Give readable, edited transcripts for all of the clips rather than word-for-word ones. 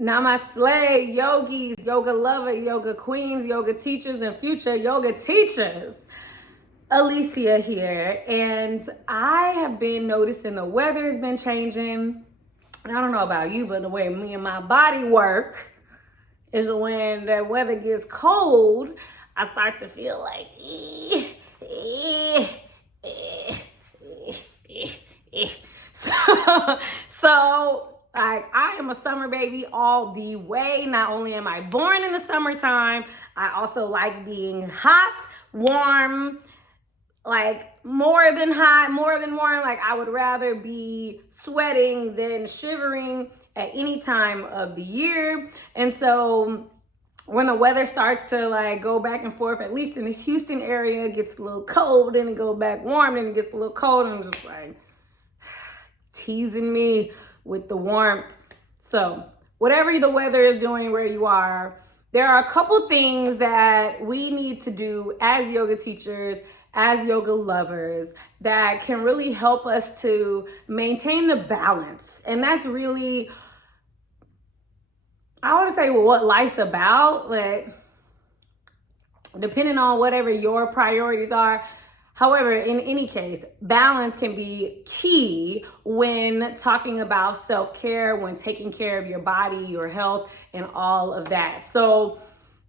Namaste, yogis, yoga lover, yoga queens, yoga teachers, and future yoga teachers. Alicia here, and I have been noticing the weather has been changing. And I don't know about you, but the way me and my body work is when the weather gets cold, I start to feel like, so like I am a summer baby all the way. Not only am I born in the summertime, I also like being hot, warm, like more than hot, more than warm. Like I would rather be sweating than shivering at any time of the year. And so when the weather starts to like go back and forth, at least in the Houston area, it gets a little cold, then it goes back warm, then it gets a little cold, and I'm just like teasing me with the warmth. So whatever the weather is doing where you are, there are a couple things that we need to do as yoga teachers, as yoga lovers, that can really help us to maintain the balance. And that's really, I want to say, what life's about, like depending on whatever your priorities are. However, in any case, balance can be key when talking about self-care, when taking care of your body, your health, and all of that. So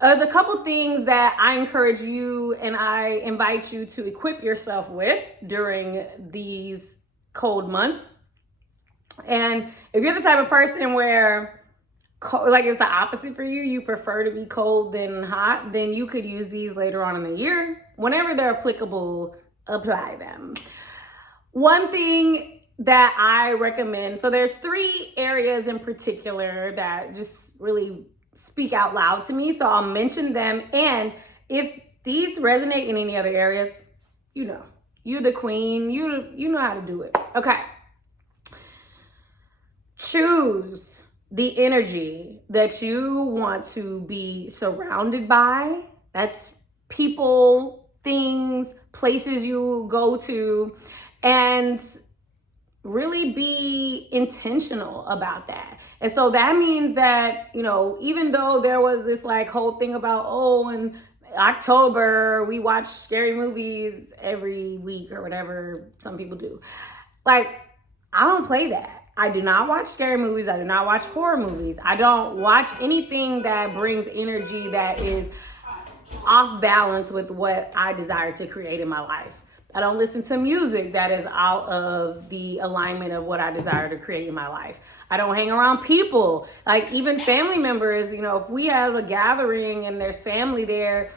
there's a couple things that I encourage you and I invite you to equip yourself with during these cold months. And if you're the type of person where like it's the opposite for you, you prefer to be cold than hot, then you could use these later on in the year. Whenever they're applicable, apply them. One thing that I recommend, so there's 3 areas in particular that just really speak out loud to me. So I'll mention them. And if these resonate in any other areas, you know, you're the queen, you know how to do it. Okay. Choose the energy that you want to be surrounded by. That's people, things, places you go to, and really be intentional about that. And so that means that, you know, even though there was this like whole thing about, oh, in October, we watch scary movies every week or whatever some people do. Like, I don't play that. I do not watch scary movies. I do not watch horror movies. I don't watch anything that brings energy that is off balance with what I desire to create in my life. I don't listen to music that is out of the alignment of what I desire to create in my life. I don't hang around people, like even family members. You know, if we have a gathering and there's family there,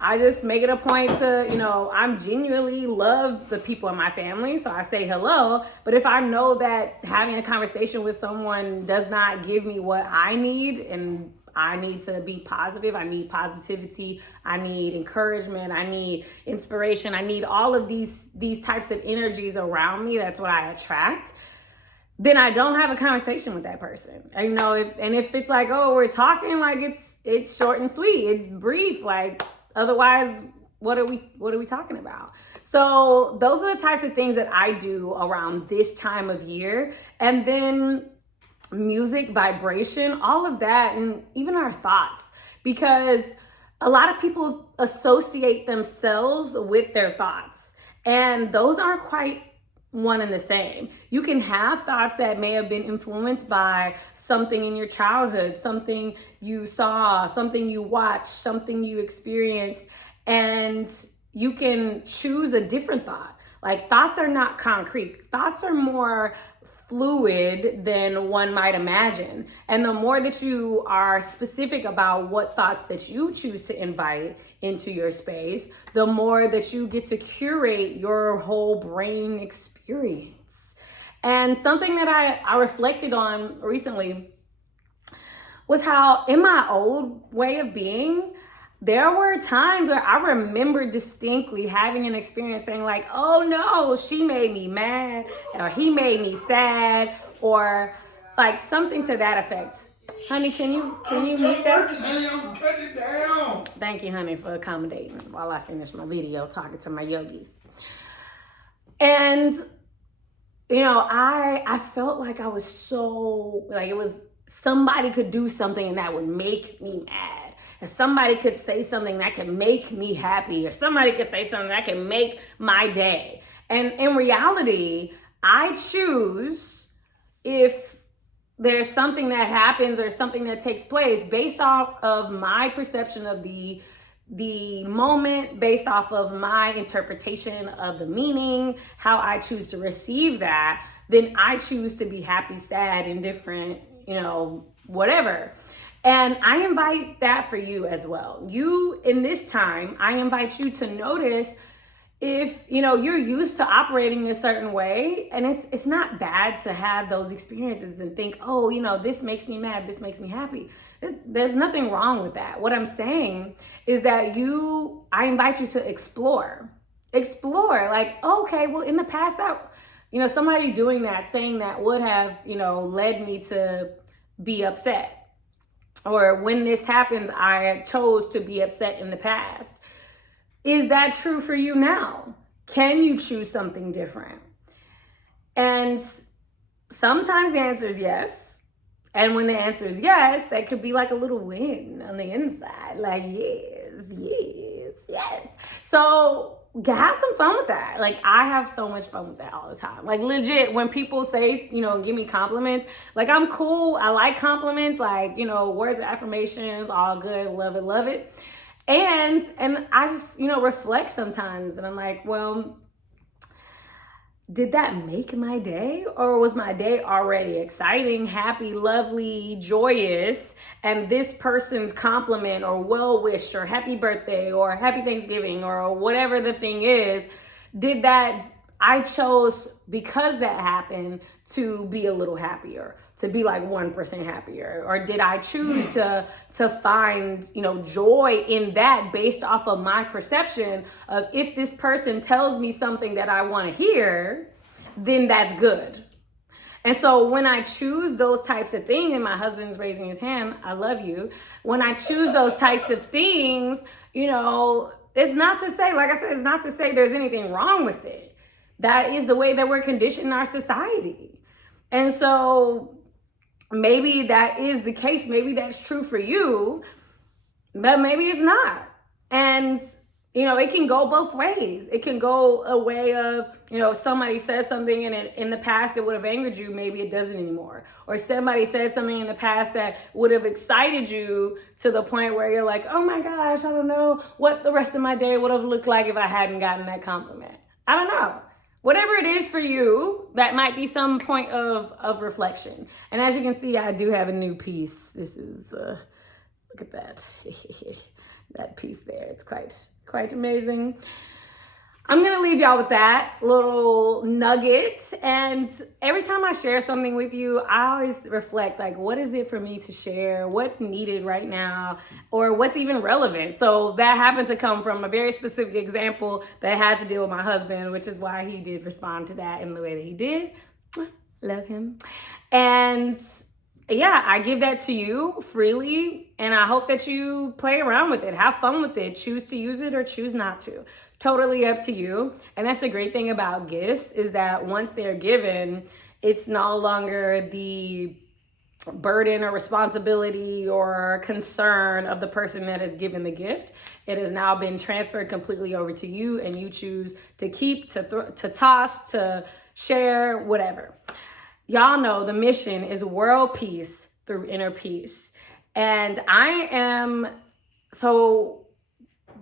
I just make it a point to, you know, I'm genuinely love the people in my family, so I say hello. But if I know that having a conversation with someone does not give me what I need, and I need to be positive, I need positivity, I need encouragement, I need inspiration, I need all of these types of energies around me, that's what I attract, then I don't have a conversation with that person. You know, if it's like, oh, we're talking, like it's short and sweet, it's brief, like otherwise, what are we talking about? So those are the types of things that I do around this time of year. And then music, vibration, all of that, and even our thoughts, because a lot of people associate themselves with their thoughts, and those aren't quite one and the same. You can have thoughts that may have been influenced by something in your childhood, something you saw, something you watched, something you experienced, and you can choose a different thought. Like, thoughts are not concrete. Thoughts are more fluid than one might imagine. And the more that you are specific about what thoughts that you choose to invite into your space, the more that you get to curate your whole brain experience. And something that I reflected on recently was how in my old way of being, there were times where I remember distinctly having an experience saying like, oh no, she made me mad, or he made me sad, or like something to that effect. Honey, can you mute that? I'm cutting it down. Thank you, honey, for accommodating while I finish my video talking to my yogis. And, you know, I felt like I was so, like it was somebody could do something and that would make me mad. If somebody could say something that could make me happy, or somebody could say something that can make my day. And in reality, I choose if there's something that happens or something that takes place based off of my perception of the moment, based off of my interpretation of the meaning, how I choose to receive that, then I choose to be happy, sad, indifferent, whatever. And I invite that for you as well. You, in this time, I invite you to notice if you're used to operating a certain way, and it's not bad to have those experiences and think, oh, this makes me mad, this makes me happy. There's nothing wrong with that. What I'm saying is that I invite you to explore like, okay, well, in the past, that somebody doing that, saying that would have led me to be upset, or when this happens, I chose to be upset in the past. Is that true for you now? Can you choose something different? And sometimes the answer is yes. And when the answer is yes, that could be like a little win on the inside. Like, yes. So have some fun with that. Like, I have so much fun with that all the time. Like, legit, when people say, give me compliments, like, I'm cool. I like compliments, like, words of affirmations, all good, love it. And I just, reflect sometimes, and I'm like, well, did that make my day? Or was my day already exciting, happy, lovely, joyous, and this person's compliment or well wish or happy birthday or happy Thanksgiving or whatever the thing is, I chose, because that happened, to be a little happier, to be like 1% happier? Or did I choose to find, joy in that based off of my perception of, if this person tells me something that I want to hear, then that's good. And so when I choose those types of things, and my husband's raising his hand, I love you. When I choose those types of things, it's not to say, like I said, it's not to say there's anything wrong with it. That is the way that we're conditioned in our society. And so maybe that is the case. Maybe that's true for you, but maybe it's not. And, it can go both ways. It can go a way of, somebody says something and in the past it would have angered you. Maybe it doesn't anymore. Or somebody said something in the past that would have excited you to the point where you're like, oh my gosh, I don't know what the rest of my day would have looked like if I hadn't gotten that compliment. I don't know. Whatever it is for you, that might be some point of reflection. And as you can see, I do have a new piece. This is, look at that. That piece there. It's quite amazing. I'm going to leave y'all with that little nugget. And every time I share something with you, I always reflect, like, what is it for me to share? What's needed right now? Or what's even relevant? So that happened to come from a very specific example that had to deal with my husband, which is why he did respond to that in the way that he did. Love him. And yeah, I give that to you freely, and I hope that you play around with it. Have fun with it. Choose to use it or choose not to. Totally up to you. And that's the great thing about gifts, is that once they're given, it's no longer the burden or responsibility or concern of the person that is given the gift. It has now been transferred completely over to you, and you choose to keep, to toss, to share, whatever. Y'all know the mission is world peace through inner peace. And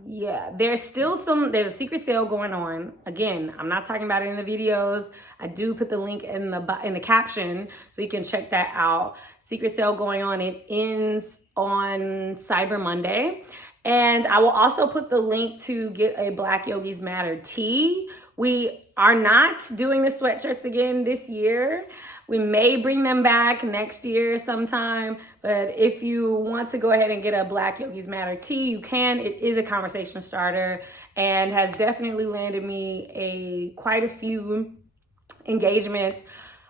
there's a secret sale going on. Again, I'm not talking about it in the videos. I do put the link in the caption so you can check that out. Secret sale going on. It ends on Cyber Monday. And I will also put the link to get a Black Yogis Matter tee. We are not doing the sweatshirts again this year. We may bring them back next year sometime, but if you want to go ahead and get a Black Yogis Matter tee, you can. It is a conversation starter and has definitely landed me quite a few engagements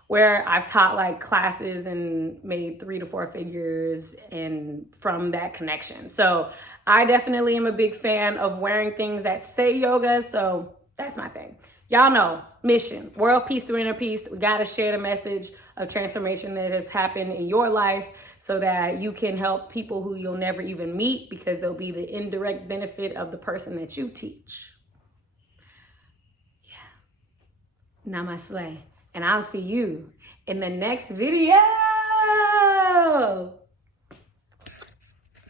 where I've taught like classes and made 3 to 4 figures and from that connection. So I definitely am a big fan of wearing things that say yoga. So that's my thing. Y'all know, mission, world peace through inner peace. We got to share the message of transformation that has happened in your life so that you can help people who you'll never even meet because they'll be the indirect benefit of the person that you teach. Yeah. Namaste. And I'll see you in the next video.